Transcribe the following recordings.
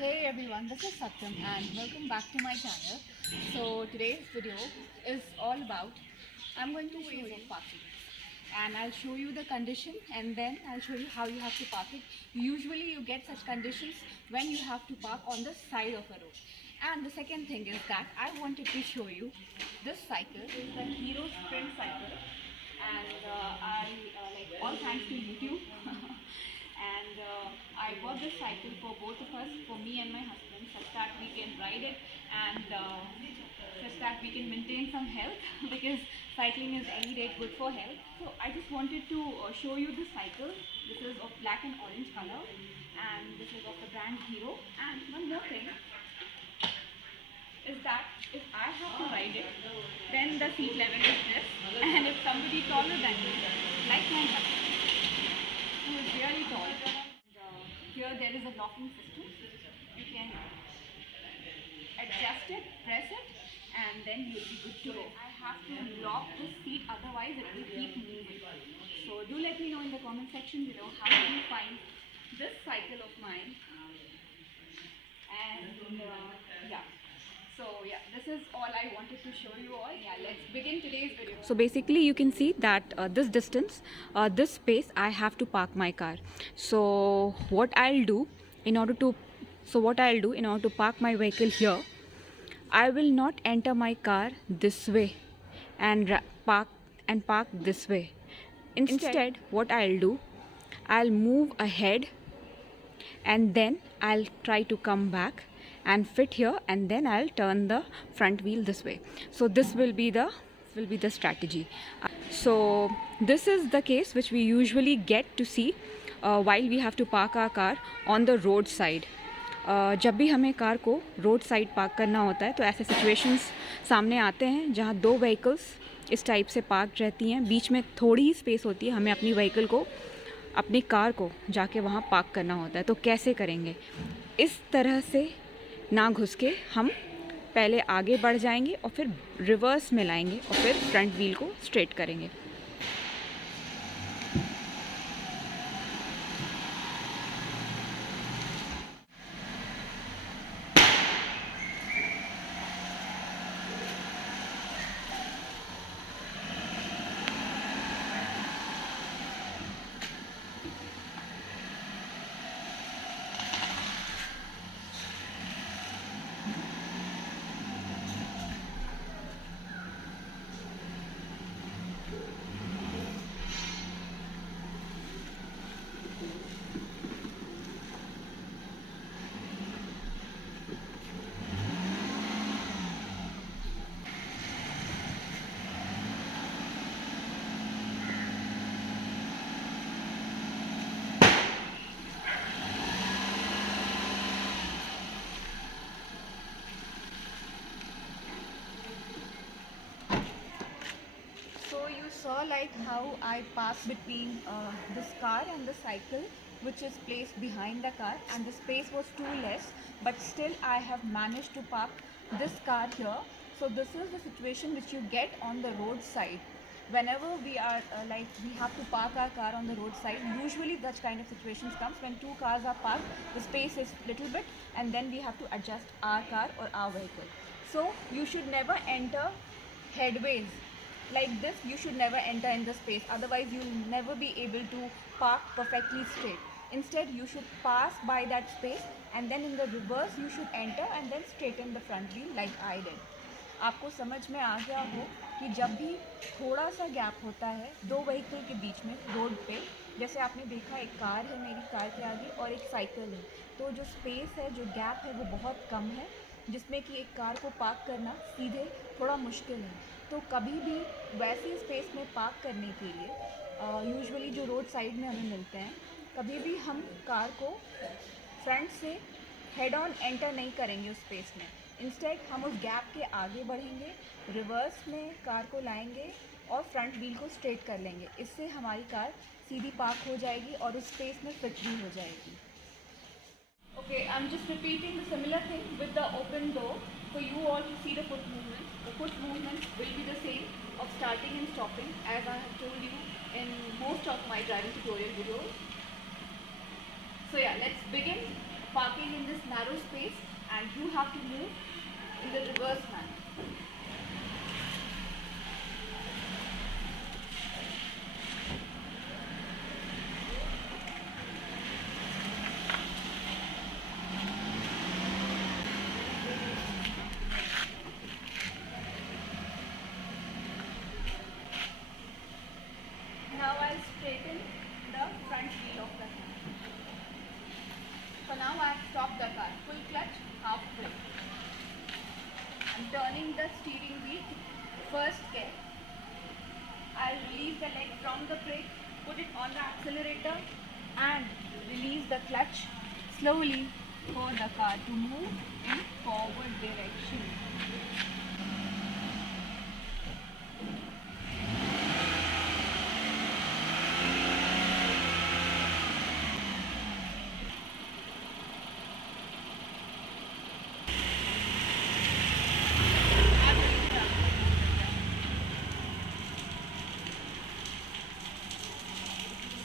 Hey everyone, this is Satyam and welcome back to my channel. So today's video is all about I'm going to show you parking and I'll show you the condition and then I'll show you how you have to park it. Usually you get such conditions when you have to park on the side of a road. And the second thing is that I wanted to show you this cycle, is the Hero Sprint cycle, and like all thanks to YouTube. And I bought this cycle for both of us, for me and my husband, such that we can ride it and such that we can maintain some health because cycling is any day good for health. So I just wanted to show you this cycle. This is of black and orange color and this is of the brand Hero. And one more thing is that if I have to ride it, then the seat level is this, and if somebody taller than me, like my husband, who is really tall, and here there is a locking system. You can adjust it, press it, and then you'll be good to go. I have to lock the seat, otherwise it will keep moving. So do let me know in the comment section below how do you find this cycle of mine. And yeah. So yeah, this is all I wanted to show you all. Yeah, let's begin today's video. So basically you can see that this distance, this space, I have to park my car. So what I'll do in order to park my vehicle here, I will not enter my car this way and park this way. Instead what I'll do, I'll move ahead and then I'll try to come back and fit here, and then I'll turn the front wheel this way. So this will be the strategy. So this is the case which we usually get to see while we have to park our car on the road side. जब भी हमें car को road side park करना होता है तो ऐसे situations सामने आते हैं जहाँ दो व्हीकल्स इस टाइप से पार्क रहती हैं, बीच में थोड़ी ही स्पेस होती है, हमें अपनी कार को जाके वहाँ पार्क करना होता है. तो कैसे करेंगे? इस तरह से ना घुस के हम पहले आगे बढ़ जाएंगे और फिर रिवर्स में लाएंगे और फिर फ्रंट व्हील को स्ट्रेट करेंगे. Saw like how I passed between this car and the cycle which is placed behind the car, and the space was too less, but still I have managed to park this car here. So this is the situation which you get on the road side. Whenever we are we have to park our car on the roadside, usually that kind of situations comes when two cars are parked, the space is little bit, and then we have to adjust our car or our vehicle. So you should never enter headways like this. You should never enter in the space, otherwise you'll never be able to park perfectly straight. Instead you should pass by that space, and then in the reverse you should enter and then straighten the front wheel like I did. आपको समझ में आ गया हो कि जब भी थोड़ा सा गैप होता है दो व्हीकल के बीच में रोड पे, जैसे आपने देखा एक कार है मेरी कार के आगे और एक साइकिल है, तो जो स्पेस है, जो गैप है वो बहुत कम है, जिसमें कि एक कार को पार्क करना सीधे थोड़ा मुश्किल है. तो कभी भी वैसे स्पेस में पार्क करने के लिए यूजुअली जो रोड साइड में हमें मिलते हैं, कभी भी हम कार को फ्रंट से हेड ऑन एंटर नहीं करेंगे उस स्पेस में. इंस्टेड हम उस गैप के आगे बढ़ेंगे, रिवर्स में कार को लाएंगे और फ्रंट व्हील को स्ट्रेट कर लेंगे. इससे हमारी कार सीधी पार्क हो जाएगी और उस स्पेस में फिट भी हो जाएगी. Okay, I'm just repeating the similar thing with the open door for you all to see the foot movement. The foot movement will be the same of starting and stopping as I have told you in most of my driving tutorial videos. So yeah, let's begin. parking in this narrow space, and you have to move in the reverse manner. Now I'll straighten the front wheel of the car. So now I have stopped the car. Full clutch, half brake. I'm turning the steering wheel first gear. I'll release the leg from the brake, put it on the accelerator and release the clutch slowly for the car to move in forward direction.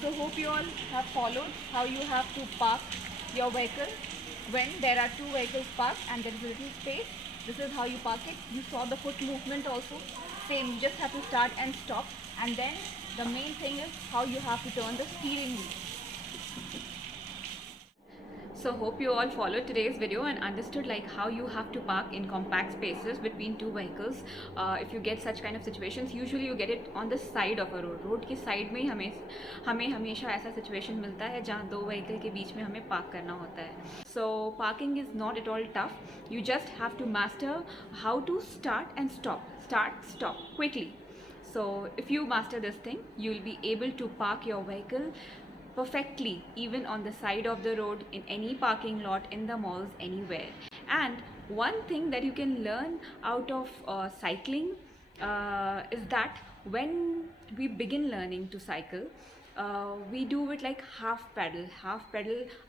So hope you all have followed how you have to park your vehicle when there are two vehicles parked and there is a little space. This is how you park it. You saw the foot movement also. Same, you just have to start and stop, and then the main thing is how you have to turn the steering wheel. So hope you all followed today's video and understood like how you have to park in compact spaces between two vehicles. If you get such kind of situations, usually you get it on the side of a road. Road की side में ही हमें हमेशा ऐसा situation मिलता है जहाँ दो vehicle के बीच में हमें पार्क करना होता है. So parking is not at all tough. You just have to master how to start and stop quickly. So if you master this thing, you will be able to park your vehicle perfectly even on the side of the road, in any parking lot, in the malls, anywhere. And one thing that you can learn out of cycling is that when we begin learning to cycle, we do it like half pedal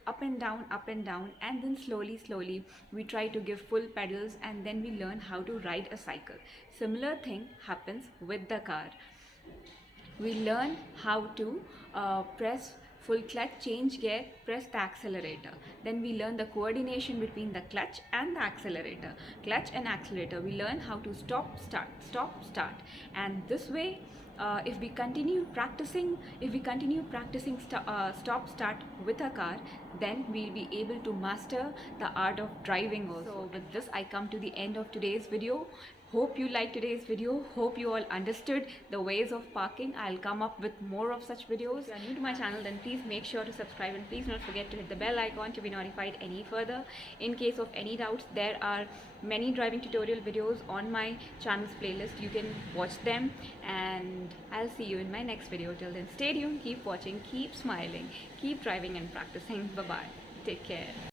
up and down, and then slowly we try to give full pedals, and then we learn how to ride a cycle. Similar thing happens with the car. We learn how to press full clutch, change gear, press the accelerator. Then we learn the coordination between the clutch and the accelerator. Clutch and accelerator. We learn how to stop, start. And this way, if we continue practicing stop, start with a car, then we'll be able to master the art of driving also. So with this, I come to the end of today's video. Hope you liked today's video. Hope you all understood the ways of parking. I'll come up with more of such videos. If you are new to my channel, then please make sure to subscribe, and please don't forget to hit the bell icon to be notified any further. In case of any doubts, there are many driving tutorial videos on my channel's playlist. You can watch them, and I'll see you in my next video. Till then, stay tuned, keep watching, keep smiling, keep driving and practicing. Bye bye. Take care.